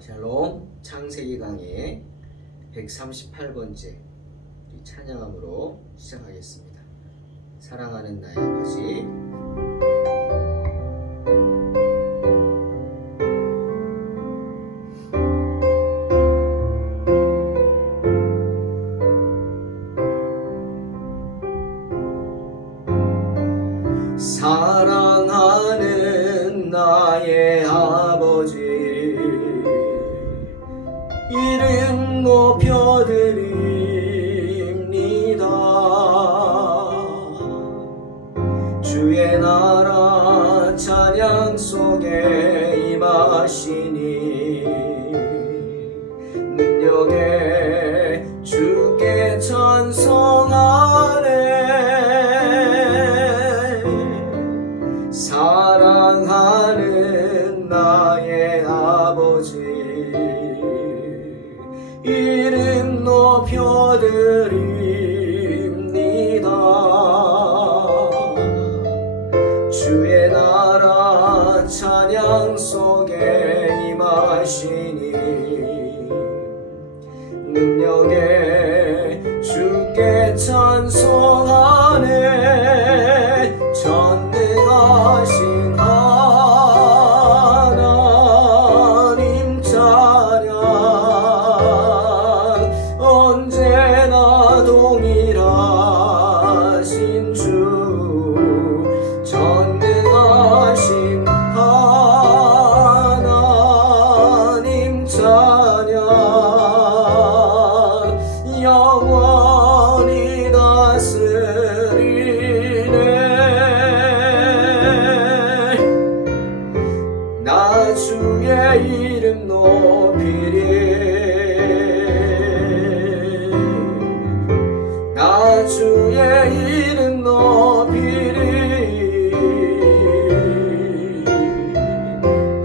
샬롬 창세기 강의 138번째 우리 찬양함으로 시작하겠습니다. 사랑하는 나의 아버지. 사랑하는 나의 아버지, 이름 높여드립니다. 주의 나라 찬양 속에 임하시니 능력에 주께 찬송하네. 사랑하는 나의 아버지, 이름 높여드립니다. 주의 나라 찬양 속에 임하시니 능력에 주께 찬송하네. 전능하신 하나님 찬양, 언제나 동일하신 주. 전능하신 하나님 찬양, 영원히 다스리네. 나 주의 이름 높이리, 나 주의 이름 높이리.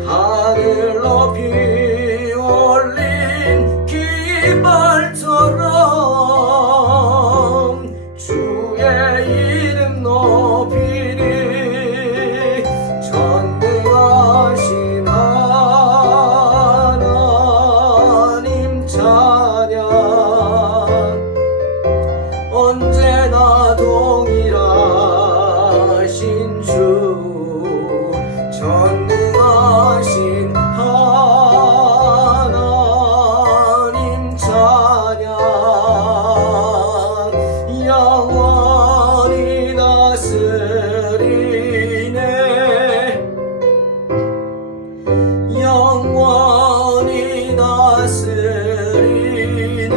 하늘 높이 올린 깃발처럼 주의 이름 높이리. 전능하신 하나님 찬양, 언제나 동일하신 주. 전능하신 하나님 찬양, 영원히 다스리네. 영원히 다스리네.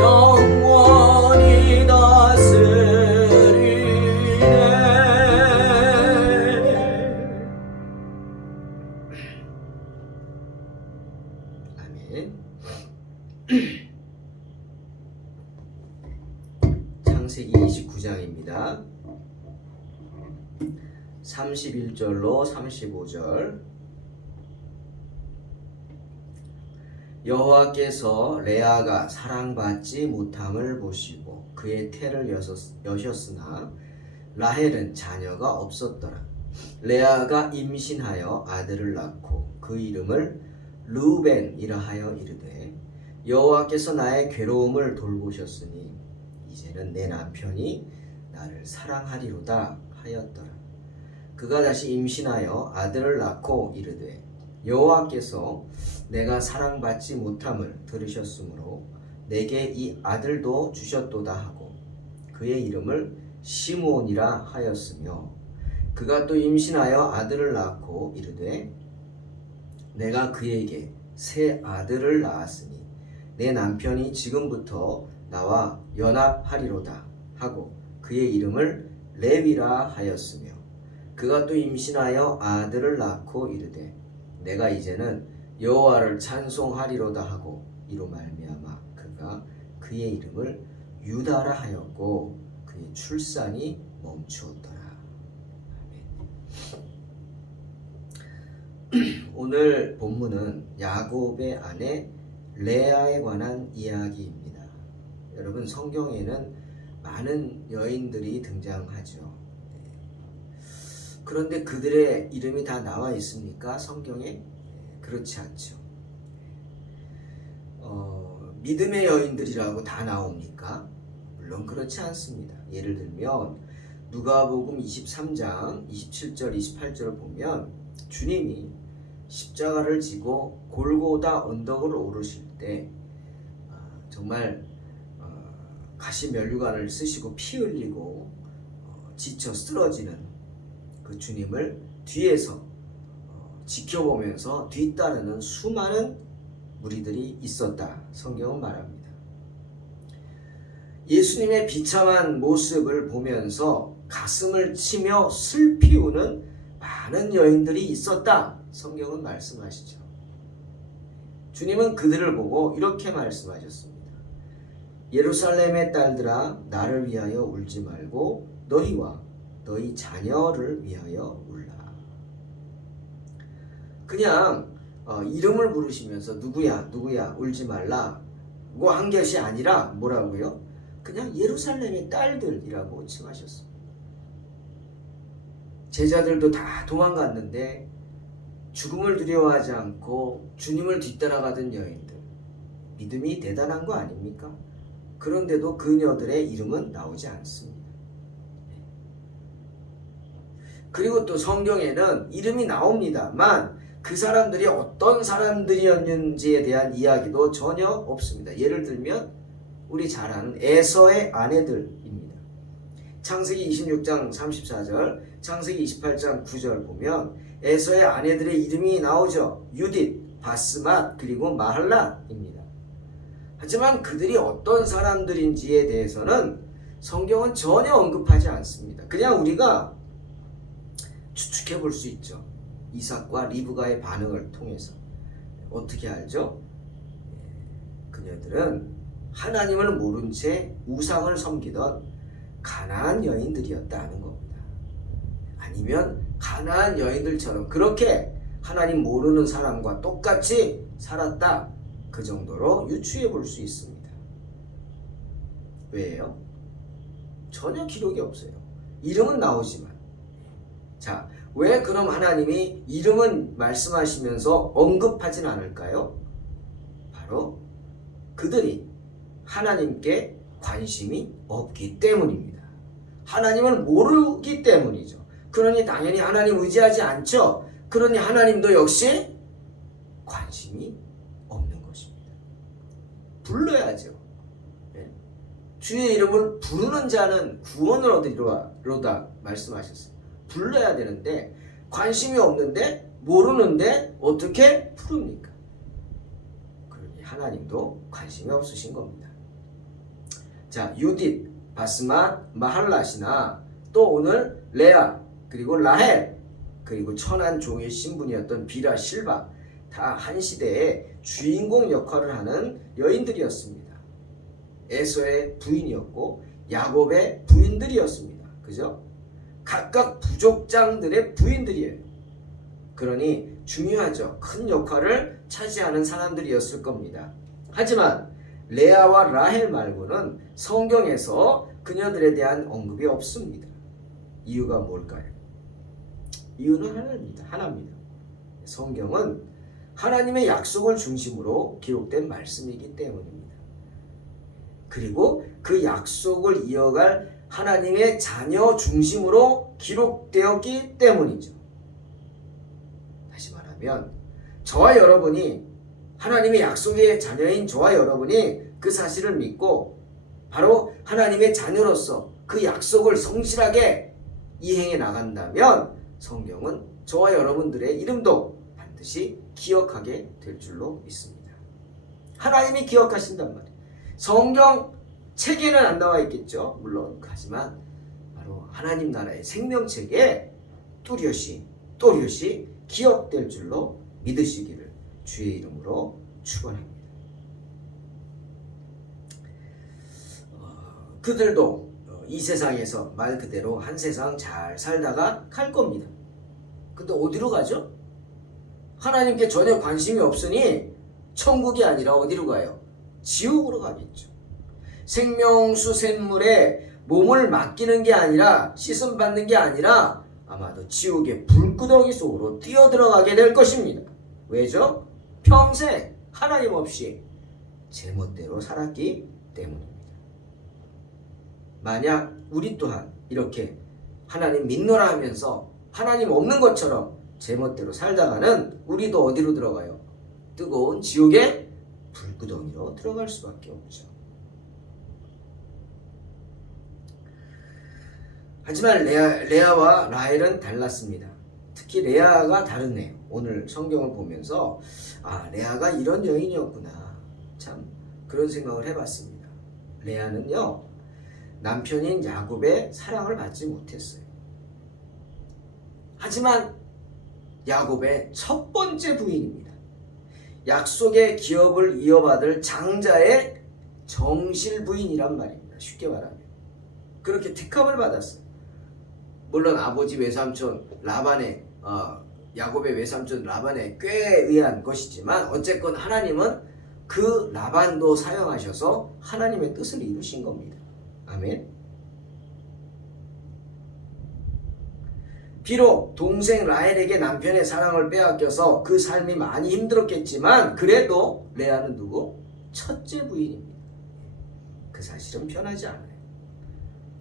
영원히 다스리네. 아멘. 창세기 29장입니다. 31절로 35절. 여호와께서 레아가 사랑받지 못함을 보시고 그의 태를 여셨으나 라헬은 자녀가 없었더라. 레아가 임신하여 아들을 낳고 그 이름을 르우벤이라 하여 이르되, 여호와께서 나의 괴로움을 돌보셨으니 이제는 내 남편이 나를 사랑하리로다 하였더라. 그가 다시 임신하여 아들을 낳고 이르되, 여호와께서 내가 사랑받지 못함을 들으셨으므로 내게 이 아들도 주셨도다 하고 그의 이름을 시므온이라 하였으며, 그가 또 임신하여 아들을 낳고 이르되, 내가 그에게 새 아들을 낳았으니 내 남편이 지금부터 나와 연합하리로다 하고 그의 이름을 레위라 하였으며, 그가 또 임신하여 아들을 낳고 이르되, 내가 이제는 여호와를 찬송하리로다 하고 이로 말미암아 그가 그의 이름을 유다라 하였고 그의 출산이 멈추었더라. 아멘. 오늘 본문은 야곱의 아내 레아에 관한 이야기입니다. 여러분, 성경에는 많은 여인들이 등장하죠. 그런데 그들의 이름이 다 나와 있습니까? 성경에? 그렇지 않죠. 믿음의 여인들이라고 다 나옵니까? 물론 그렇지 않습니다. 예를 들면 누가복음 23장 27절 28절을 보면 주님이 십자가를 지고 골고다 언덕을 오르실 때 정말 가시면류관을 쓰시고 피 흘리고 지쳐 쓰러지는 그 주님을 뒤에서 지켜보면서 뒤따르는 수많은 무리들이 있었다. 성경은 말합니다. 예수님의 비참한 모습을 보면서 가슴을 치며 슬피 우는 많은 여인들이 있었다. 성경은 말씀하시죠. 주님은 그들을 보고 이렇게 말씀하셨습니다. 예루살렘의 딸들아, 나를 위하여 울지 말고 너희와 너희 자녀를 위하여 울라. 그냥 이름을 부르시면서 누구야 울지 말라고 한 것이 아니라 뭐라고요? 그냥 예루살렘의 딸들이라고 칭하셨습니다. 제자들도 다 도망갔는데 죽음을 두려워하지 않고 주님을 뒤따라가던 여인들, 믿음이 대단한 거 아닙니까? 그런데도 그녀들의 이름은 나오지 않습니다. 그리고 또 성경에는 이름이 나옵니다만 그 사람들이 어떤 사람들이었는지에 대한 이야기도 전혀 없습니다. 예를 들면 우리 잘 아는 에서의 아내들입니다. 창세기 26장 34절, 창세기 28장 9절 보면 에서의 아내들의 이름이 나오죠. 유딧, 바스맛, 그리고 마할랏입니다. 하지만 그들이 어떤 사람들인지에 대해서는 성경은 전혀 언급하지 않습니다. 그냥 우리가 추측해 볼 수 있죠. 이삭과 리브가의 반응을 통해서. 어떻게 알죠? 그녀들은 하나님을 모른 채 우상을 섬기던 가나안 여인들이었다는 겁니다. 아니면 가나안 여인들처럼 그렇게 하나님 모르는 사람과 똑같이 살았다. 그 정도로 유추해 볼 수 있습니다. 왜요? 전혀 기록이 없어요. 이름은 나오지만. 자, 왜 그럼 하나님이 이름은 말씀하시면서 언급하진 않을까요? 바로 그들이 하나님께 관심이 없기 때문입니다. 하나님을 모르기 때문이죠. 그러니 당연히 하나님 의지하지 않죠. 그러니 하나님도 역시 관심이 없는 것입니다. 불러야죠. 주의 이름을 부르는 자는 구원을 얻으리로다 말씀하셨어요. 불러야 되는데 관심이 없는데 모르는데 어떻게 부릅니까? 그러니 하나님도 관심이 없으신 겁니다. 자, 유딧, 바스맛, 마할랏이나 또 오늘 레아, 그리고 라헬, 그리고 천한 종의 신분이었던 비라, 실바 다 한 시대에 주인공 역할을 하는 여인들이었습니다. 에서의 부인이었고 야곱의 부인들이었습니다. 그죠? 각각 부족장들의 부인들이에요. 그러니 중요하죠. 큰 역할을 차지하는 사람들이었을 겁니다. 하지만 레아와 라헬 말고는 성경에서 그녀들에 대한 언급이 없습니다. 이유가 뭘까요? 이유는 하나입니다. 성경은 하나님의 약속을 중심으로 기록된 말씀이기 때문입니다. 그리고 그 약속을 이어갈 하나님의 자녀 중심으로 기록되었기 때문이죠. 다시 말하면 저와 여러분이 하나님의 약속의 자녀인 저와 여러분이 그 사실을 믿고 바로 하나님의 자녀로서 그 약속을 성실하게 이행해 나간다면 성경은 저와 여러분들의 이름도 반드시 기억하게 될 줄로 믿습니다. 하나님이 기억하신단 말이에요. 성경 책에는 안 나와 있겠죠. 물론 하지만 바로 하나님 나라의 생명책에 또렷이 기억될 줄로 믿으시기를 주의 이름으로 축원합니다. 그들도 이 세상에서 말 그대로 한 세상 잘 살다가 갈 겁니다. 근데 어디로 가죠? 하나님께 전혀 관심이 없으니 천국이 아니라 어디로 가요? 지옥으로 가겠죠. 생명수 샘물에 몸을 맡기는 게 아니라 씻음 받는 게 아니라 아마도 지옥의 불구덩이 속으로 뛰어들어가게 될 것입니다. 왜죠? 평생 하나님 없이 제멋대로 살았기 때문입니다. 만약 우리 또한 이렇게 하나님 믿노라 하면서 하나님 없는 것처럼 제멋대로 살다가는 우리도 어디로 들어가요? 뜨거운 지옥의 불구덩이로 들어갈 수밖에 없죠. 하지만 레아와 라헬은 달랐습니다. 특히 레아가 다르네요. 오늘 성경을 보면서 레아가 이런 여인이었구나. 참 그런 생각을 해봤습니다. 레아는요, 남편인 야곱의 사랑을 받지 못했어요. 하지만 야곱의 첫 번째 부인입니다. 약속의 기업을 이어받을 장자의 정실 부인이란 말입니다. 쉽게 말하면 그렇게 택함을 받았어요. 물론 아버지 외삼촌 라반의 야곱의 외삼촌 라반의 꾀에 의한 것이지만 어쨌건 하나님은 그 라반도 사용하셔서 하나님의 뜻을 이루신 겁니다. 아멘. 비록 동생 라헬에게 남편의 사랑을 빼앗겨서 그 삶이 많이 힘들었겠지만 그래도 레아는 누구? 첫째 부인입니다. 그 사실은 변하지 않아요.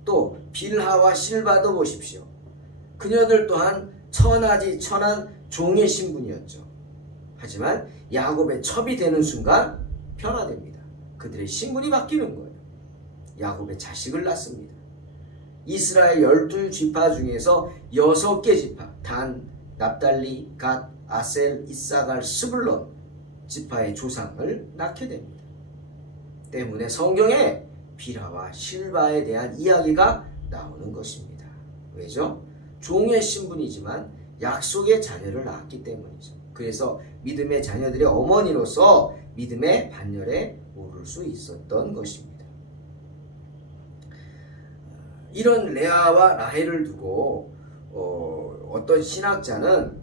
또 빌하와 실바도 보십시오. 그녀들 또한 천하지 천한 종의 신분이었죠. 하지만 야곱의 첩이 되는 순간 변화됩니다. 그들의 신분이 바뀌는 거예요. 야곱의 자식을 낳습니다. 이스라엘 12지파 중에서 6개 지파 단, 납달리, 갓, 아셀, 이사갈, 스불론 지파의 조상을 낳게 됩니다. 때문에 성경에 빌하와 실바에 대한 이야기가 나오는 것입니다. 왜죠? 종의 신분이지만 약속의 자녀를 낳았기 때문이죠. 그래서 믿음의 자녀들의 어머니로서 믿음의 반열에 오를 수 있었던 것입니다. 이런 레아와 라헬을 두고 어떤 신학자는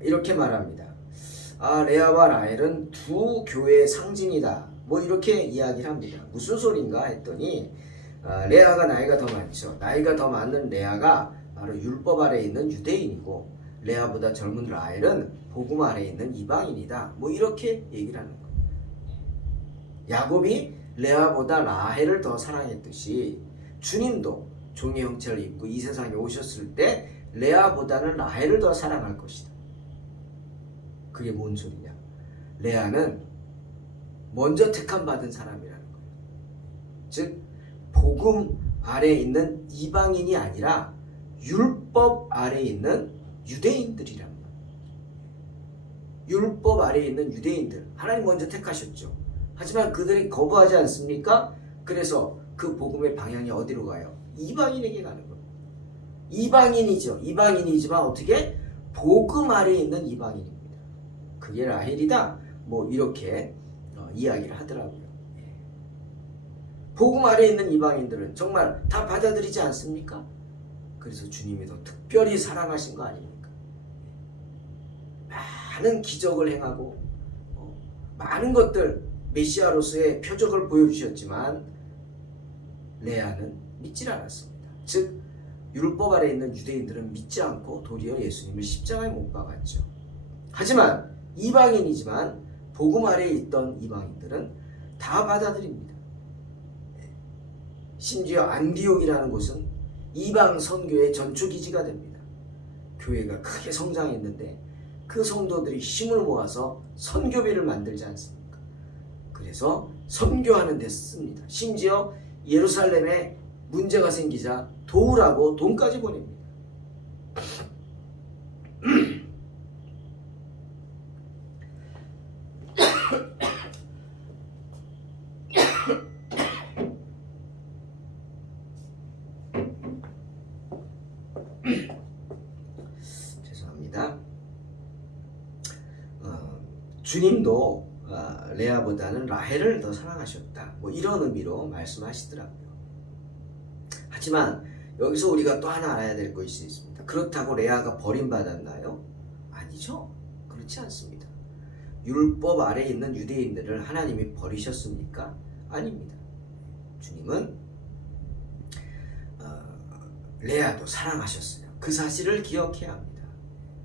이렇게 말합니다. 레아와 라헬은 두 교회의 상징이다. 뭐 이렇게 이야기를 합니다. 무슨 소린가 했더니 레아가 나이가 더 많죠. 나이가 더 많은 레아가 바로 율법 아래에 있는 유대인이고 레아보다 젊은 라헬은 복음 아래에 있는 이방인이다. 뭐 이렇게 얘기를 하는 거예요. 야곱이 레아보다 라헬을 더 사랑했듯이 주님도 종의 형체를 입고 이 세상에 오셨을 때 레아보다는 라헬을 더 사랑할 것이다. 그게 뭔 소리냐? 레아는 먼저 택함받은 사람이라는 거예요. 즉 복음 아래에 있는 이방인이 아니라 율법 아래에 있는 유대인들이란 말이에요. 율법 아래에 있는 유대인들 하나님 먼저 택하셨죠. 하지만 그들이 거부하지 않습니까? 그래서 그 복음의 방향이 어디로 가요? 이방인에게 가는 겁니다. 이방인이죠. 이방인이지만 어떻게? 복음 아래에 있는 이방인입니다. 그게 라헬이다. 뭐 이렇게 이야기를 하더라고요. 복음 아래에 있는 이방인들은 정말 다 받아들이지 않습니까? 그래서 주님이 더 특별히 사랑하신 거 아닙니까? 많은 기적을 행하고 많은 것들 메시아로서의 표적을 보여주셨지만 레아는 믿질 않았습니다. 즉 율법 아래에 있는 유대인들은 믿지 않고 도리어 예수님을 십자가에 못 박았죠. 하지만 이방인이지만 복음 아래에 있던 이방인들은 다 받아들입니다. 심지어 안디옥이라는 곳은 이방 선교의 전초기지가 됩니다. 교회가 크게 성장했는데 그 성도들이 힘을 모아서 선교비를 만들지 않습니까? 그래서 선교하는 데 씁니다. 심지어 예루살렘에 문제가 생기자 도우라고 돈까지 보냅니다. 죄송합니다. 주님도 레아보다는 라헬을 더 사랑하셨다. 뭐 이런 의미로 말씀하시더라고요. 하지만 여기서 우리가 또 하나 알아야 될 것이 있습니다. 그렇다고 레아가 버림받았나요? 아니죠. 그렇지 않습니다. 율법 아래에 있는 유대인들을 하나님이 버리셨습니까? 아닙니다. 주님은 레아도 사랑하셨어요. 그 사실을 기억해야 합니다.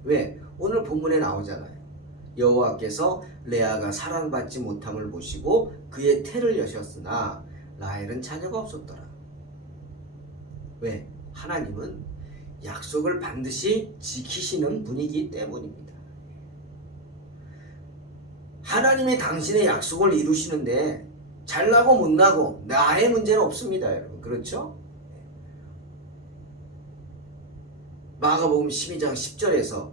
왜? 오늘 본문에 나오잖아요. 여호와께서 레아가 사랑받지 못함을 보시고 그의 태를 여셨으나 라헬은 자녀가 없었더라. 왜? 하나님은 약속을 반드시 지키시는 분이기 때문입니다. 하나님이 당신의 약속을 이루시는데 잘나고 못나고 나의 문제는 없습니다, 여러분. 그렇죠? 마가복음 12장 10절에서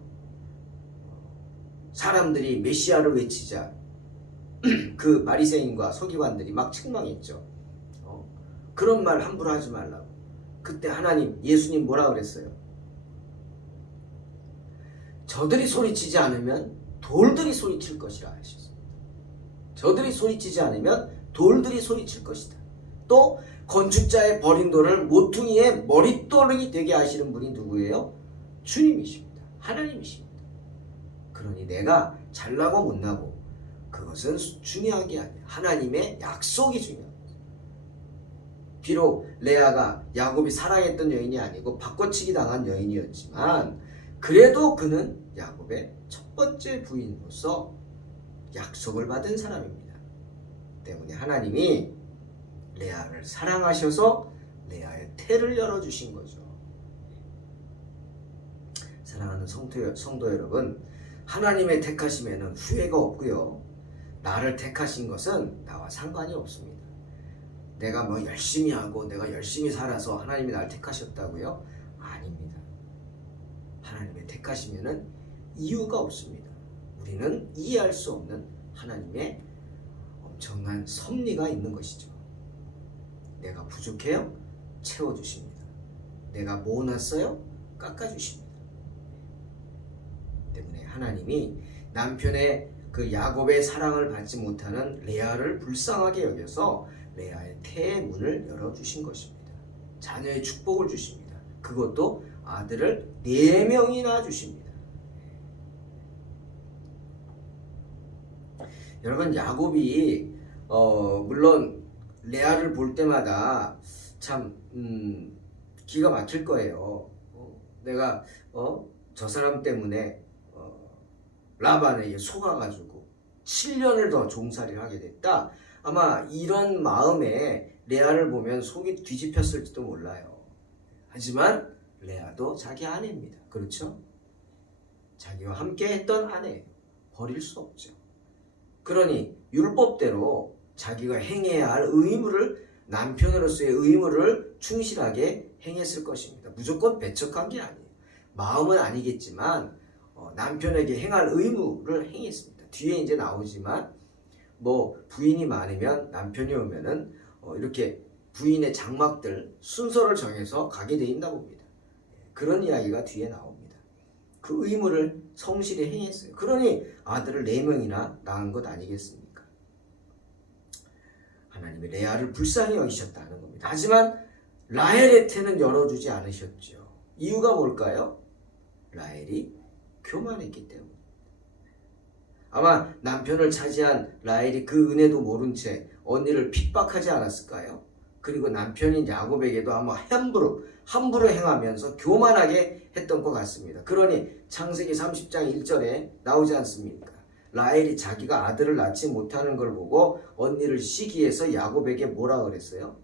사람들이 메시아를 외치자 그 바리새인과 서기관들이 막 책망했죠. 그런 말 함부로 하지 말라고. 그때 하나님, 예수님 뭐라 그랬어요? 저들이 소리치지 않으면 돌들이 소리칠 것이라 하셨습니다. 저들이 소리치지 않으면 돌들이 소리칠 것이다. 또 건축자의 버린 돌을 모퉁이의 머릿돌이 되게 하시는 분이 누구예요? 주님이십니다. 하나님이십니다. 그러니 내가 잘나고 못나고 그것은 중요한 게 아니에요. 하나님의 약속이 중요합니다. 비록 레아가 야곱이 사랑했던 여인이 아니고 바꿔치기 당한 여인이었지만 그래도 그는 야곱의 첫 번째 부인으로서 약속을 받은 사람입니다. 때문에 하나님이 레아를 사랑하셔서 레아의 태를 열어주신 거죠. 사랑하는 성도 여러분, 하나님의 택하심에는 후회가 없고요. 나를 택하신 것은 나와 상관이 없습니다. 내가 뭐 열심히 하고 내가 열심히 살아서 하나님이 나를 택하셨다고요? 아닙니다. 하나님의 택하심에는 이유가 없습니다. 우리는 이해할 수 없는 하나님의 엄청난 섭리가 있는 것이죠. 내가 부족해요? 채워주십니다. 내가 모아놨어요? 깎아주십니다. 때문에 하나님이 남편의 그 야곱의 사랑을 받지 못하는 레아를 불쌍하게 여겨서 레아의 태의 문을 열어주신 것입니다. 자녀의 축복을 주십니다. 그것도 아들을 4명이나 주십니다. 여러분, 야곱이 물론 레아를 볼 때마다 참 기가 막힐 거예요. 내가 저 사람 때문에 라반에게 속아가지고 7년을 더 종살이를 하게 됐다. 아마 이런 마음에 레아를 보면 속이 뒤집혔을지도 몰라요. 하지만 레아도 자기 아내입니다. 그렇죠? 자기와 함께 했던 아내예요. 버릴 수 없죠. 그러니 율법대로 자기가 행해야 할 의무를, 남편으로서의 의무를 충실하게 행했을 것입니다. 무조건 배척한 게 아니에요. 마음은 아니겠지만 남편에게 행할 의무를 행했습니다. 뒤에 이제 나오지만 뭐 부인이 많으면 남편이 오면은 이렇게 부인의 장막들 순서를 정해서 가게 돼 있나 봅니다. 그런 이야기가 뒤에 나옵니다. 그 의무를 성실히 행했어요. 그러니 아들을 4명이나 낳은 것 아니겠습니까? 하나님이 레아를 불쌍히 여기셨다는 겁니다. 하지만 라헬의 태는 열어주지 않으셨죠. 이유가 뭘까요? 라헬이 교만했기 때문에. 아마 남편을 차지한 라헬이 그 은혜도 모른 채 언니를 핍박하지 않았을까요? 그리고 남편인 야곱에게도 아마 함부로 행하면서 교만하게 했던 것 같습니다. 그러니 창세기 30장 1절에 나오지 않습니까? 라헬이 자기가 아들을 낳지 못하는 걸 보고 언니를 시기해서 야곱에게 뭐라 그랬어요?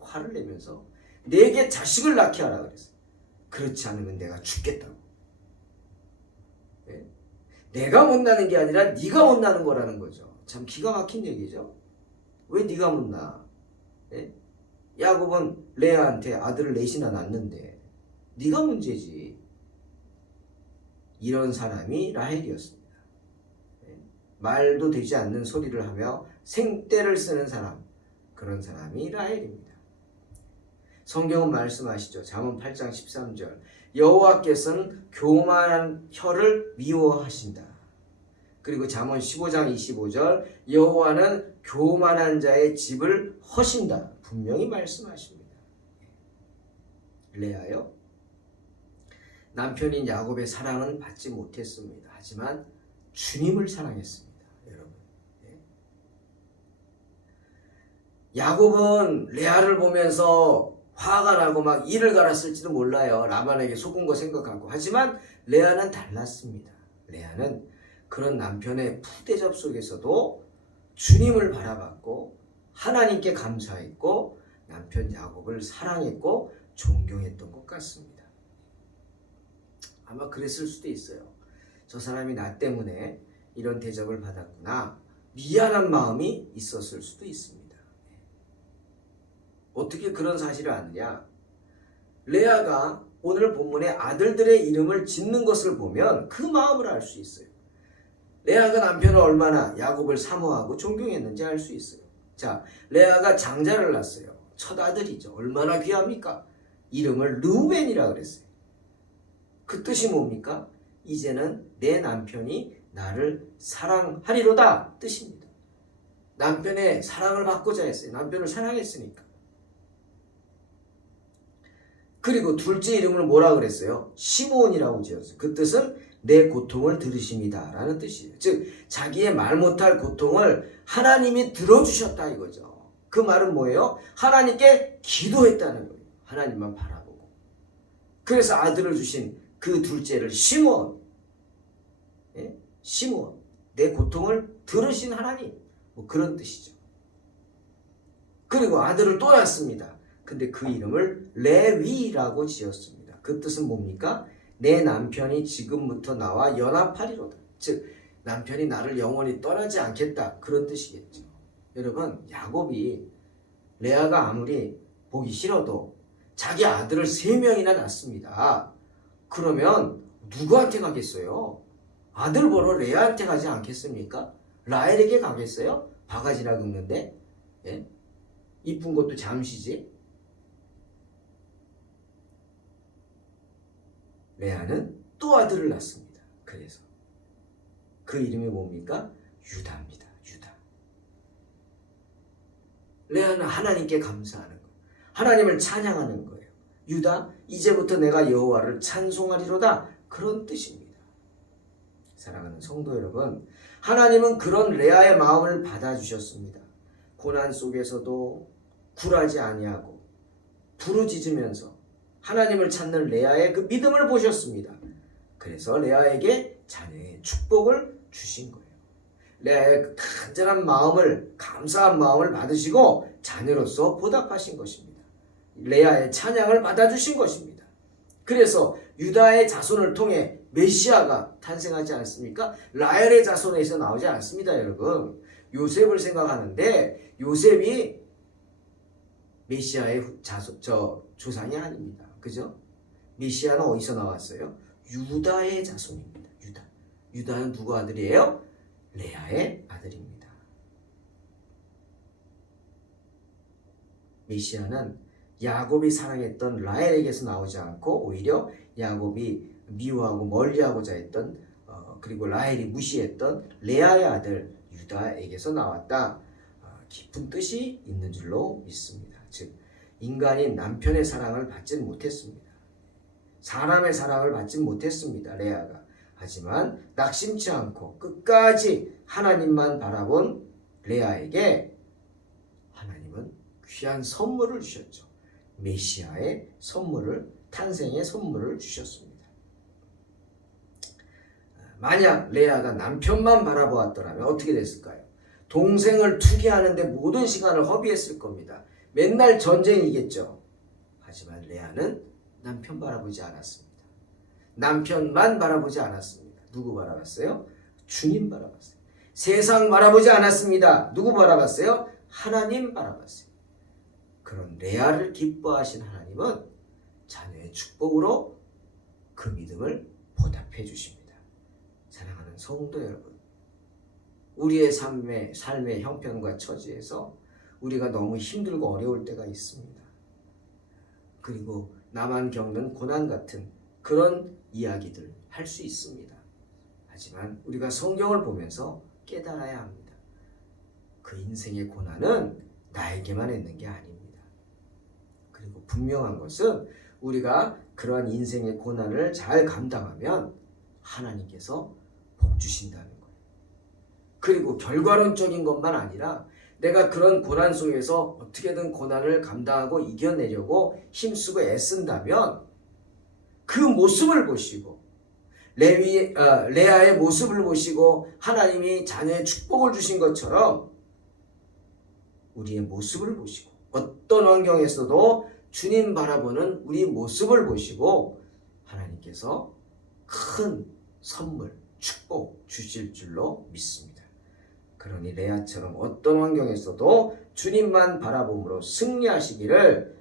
화를 내면서 내게 자식을 낳게 하라 그랬어요. 그렇지 않으면 내가 죽겠다고. 네? 내가 못 나는 게 아니라 네가 못 나는 거라는 거죠. 참 기가 막힌 얘기죠. 왜 네가 못 나? 네? 야곱은 레아한테 아들을 넷이나 낳는데 네가 문제지. 이런 사람이 라헬이었습니다. 네? 말도 되지 않는 소리를 하며 생떼를 쓰는 사람, 그런 사람이 라헬입니다. 성경은 말씀하시죠. 잠언 8장 13절 여호와께서는 교만한 혀를 미워하신다. 그리고 잠언 15장 25절 여호와는 교만한 자의 집을 허신다. 분명히 말씀하십니다. 레아요? 남편인 야곱의 사랑은 받지 못했습니다. 하지만 주님을 사랑했습니다. 여러분. 야곱은 레아를 보면서 화가 나고 막 이를 갈았을지도 몰라요. 라반에게 속은 거 생각하고. 하지만 레아는 달랐습니다. 레아는 그런 남편의 푸대접 속에서도 주님을 바라봤고 하나님께 감사했고 남편 야곱을 사랑했고 존경했던 것 같습니다. 아마 그랬을 수도 있어요. 저 사람이 나 때문에 이런 대접을 받았구나. 미안한 마음이 있었을 수도 있습니다. 어떻게 그런 사실을 아느냐? 레아가 오늘 본문에 아들들의 이름을 짓는 것을 보면 그 마음을 알 수 있어요. 레아가 남편을 얼마나 야곱을 사모하고 존경했는지 알 수 있어요. 자, 레아가 장자를 낳았어요. 첫 아들이죠. 얼마나 귀합니까? 이름을 르우벤이라 그랬어요. 그 뜻이 뭡니까? 이제는 내 남편이 나를 사랑하리로다 뜻입니다. 남편의 사랑을 받고자 했어요. 남편을 사랑했으니까. 그리고 둘째 이름을 뭐라 그랬어요? 시므온이라고 지었어요. 그 뜻은 내 고통을 들으심이다 라는 뜻이에요. 즉 자기의 말 못할 고통을 하나님이 들어주셨다 이거죠. 그 말은 뭐예요? 하나님께 기도했다는 거예요. 하나님만 바라보고. 그래서 아들을 주신 그 둘째를 시므온, 시므온, 내 고통을 들으신 하나님, 뭐 그런 뜻이죠. 그리고 아들을 또 낳습니다. 근데 그 이름을 레위라고 지었습니다. 그 뜻은 뭡니까? 내 남편이 지금부터 나와 연합하리로다. 즉 남편이 나를 영원히 떠나지 않겠다. 그런 뜻이겠죠. 여러분, 야곱이 레아가 아무리 보기 싫어도 자기 아들을 3명이나 낳습니다. 그러면 누구한테 가겠어요? 아들 보러 레아한테 가지 않겠습니까? 라헬에게 가겠어요? 바가지나 긁는데? 예? 이쁜 것도 잠시지. 레아는 또 아들을 낳습니다. 그래서 그 이름이 뭡니까? 유다입니다. 유다. 레아는 하나님께 감사하는 거예요. 하나님을 찬양하는 거예요. 유다, 이제부터 내가 여호와를 찬송하리로다. 그런 뜻입니다. 사랑하는 성도 여러분, 하나님은 그런 레아의 마음을 받아주셨습니다. 고난 속에서도 굴하지 아니하고 부르짖으면서 하나님을 찾는 레아의 그 믿음을 보셨습니다. 그래서 레아에게 자녀의 축복을 주신 거예요. 레아의 그 간절한 마음을, 감사한 마음을 받으시고 자녀로서 보답하신 것입니다. 레아의 찬양을 받아주신 것입니다. 그래서 유다의 자손을 통해 메시아가 탄생하지 않습니까? 라헬의 자손에서 나오지 않습니다, 여러분. 요셉을 생각하는데 요셉이 메시아의 조상이 아닙니다. 그죠? 메시아는 어디서 나왔어요? 유다의 자손입니다. 유다. 유다는 누구 아들이에요? 레아의 아들입니다. 메시아는 야곱이 사랑했던 라헬에게서 나오지 않고 오히려 야곱이 미워하고 멀리하고자 했던 그리고 라헬이 무시했던 레아의 아들 유다에게서 나왔다. 깊은 뜻이 있는 줄로 믿습니다. 즉 인간이 남편의 사랑을 받지 못했습니다. 사람의 사랑을 받지 못했습니다. 레아가. 하지만 낙심치 않고 끝까지 하나님만 바라본 레아에게 하나님은 귀한 선물을 주셨죠. 메시아의 선물을, 탄생의 선물을 주셨습니다. 만약 레아가 남편만 바라보았더라면 어떻게 됐을까요? 동생을 투기하는데 모든 시간을 허비했을 겁니다. 맨날 전쟁이겠죠. 하지만 레아는 남편 바라보지 않았습니다. 남편만 바라보지 않았습니다. 누구 바라봤어요? 주님 바라봤어요. 세상 바라보지 않았습니다. 누구 바라봤어요? 하나님 바라봤어요. 그런 레아를 기뻐하신 하나님은 자녀의 축복으로 그 믿음을 보답해 주십니다. 사랑하는 성도 여러분, 우리의 삶의 형편과 처지에서 우리가 너무 힘들고 어려울 때가 있습니다. 그리고 나만 겪는 고난 같은 그런 이야기들 할 수 있습니다. 하지만 우리가 성경을 보면서 깨달아야 합니다. 그 인생의 고난은 나에게만 있는 게 아닙니다. 그리고 분명한 것은 우리가 그러한 인생의 고난을 잘 감당하면 하나님께서 복 주신다는 거예요. 그리고 결과론적인 것만 아니라 내가 그런 고난 속에서 어떻게든 고난을 감당하고 이겨내려고 힘쓰고 애쓴다면 그 모습을 보시고 레아의 모습을 보시고 하나님이 자녀의 축복을 주신 것처럼 우리의 모습을 보시고 어떤 환경에서도 주님 바라보는 우리 모습을 보시고 하나님께서 큰 선물, 축복 주실 줄로 믿습니다. 그러니 레아처럼 어떤 환경에서도 주님만 바라봄으로 승리하시기를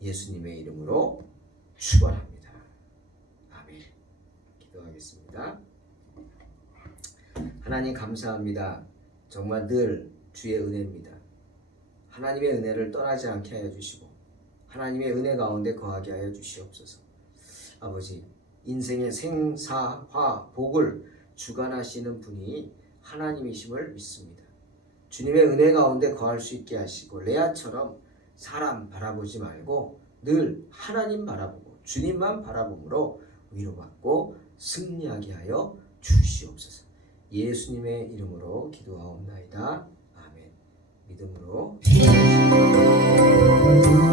예수님의 이름으로 축원합니다. 아멘. 기도하겠습니다. 하나님 감사합니다. 정말 늘 주의 은혜입니다. 하나님의 은혜를 떠나지 않게 하여 주시고 하나님의 은혜 가운데 거하게 하여 주시옵소서. 아버지, 인생의 생사화 복을 주관하시는 분이 하나님이심을 믿습니다. 주님의 은혜 가운데 거할 수 있게 하시고 레아처럼 사람 바라보지 말고 늘 하나님 바라보고 주님만 바라봄으로 위로받고 승리하게 하여 주시옵소서. 예수님의 이름으로 기도하옵나이다. 아멘. 믿음으로 기도하시옵소서.